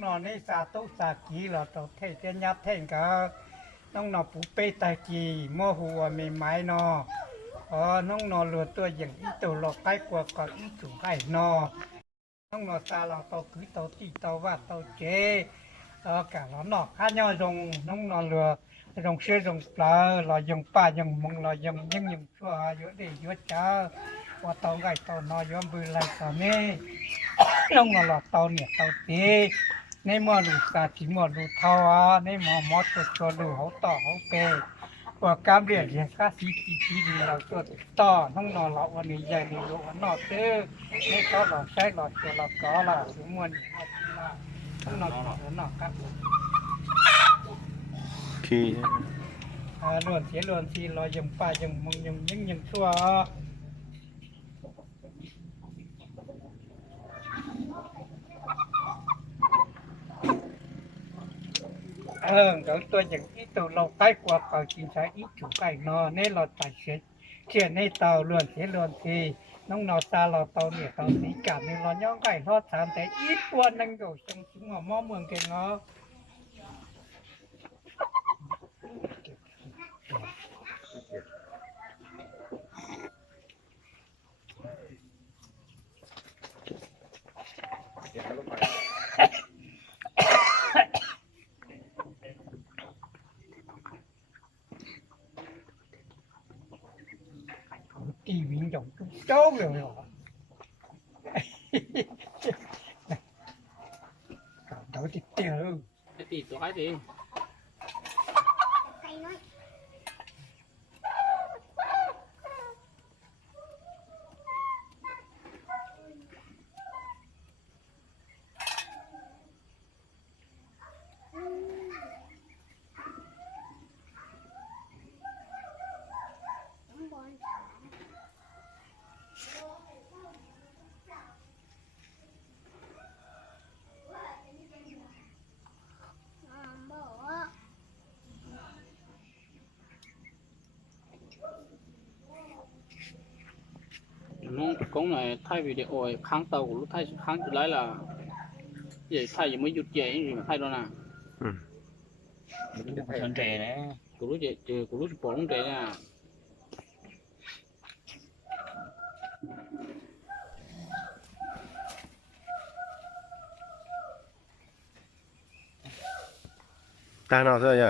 นอนในสาตุสากีเราต้องเทเจนยับเท่งก็น้องนอนปูเปตากีโมหัวไม่ไม้นอน้องนอนเรือตัวอย่างอีตัวเราใกล้กว่าก็อีสูงใกล้นอน้องนอนตาเราโตคือโตตีโตว่าโตเจcả nó nọ khác nhau dùng nông nọ lừa dùng xe dùng pla là dùng pa dùng mông là dùng những dùng chua giữa để giữa cha và tàu gạch tàu nọ dùng bự lại tàu nè nông nọ là tàu nè tàu tê nè mà lù sa chỉ mà lù thao nè mà mót cho lù hậu tỏ hậu pê và cam biển thì khác xí đi làตัวต่อน้องนอนเราวันนี้ใหญ่นี่ลูกนอซื้อนี่ก็หลอดใช้หลอดตัวเราก็ล่ะสมมติน้องนอนนอนครับ khi ล้วนเสียล้วนทีลอยยังป่ายังมองยังชั่วก็ตัวอย่างที่ตัวเราใกล้กว่าเขาจริงใช้อีกถูกใกล้นอในเราตัดเขียนในเตาล้วนเสียล้วนทีน้องนอตาเราเตาเนี่ยเตาสีกาบในเราย่องไก่ทอดสามแต่อีตัวนั่งอยู่จังถึงหัวหม้อเมืองเก่งเนาะkỳ biến động chút chốt rồi đổi tiếp theo cái gì tụi cái gì nó con này thay vì để ổi kháng tàu của lúc thay kháng từ lấy là vậy thay gì mới rụt về gì mà thay đó nè thân trẻ đấy của lúc vậy của lúc bỏ lông trẻ nè ta nào thôi nhỉ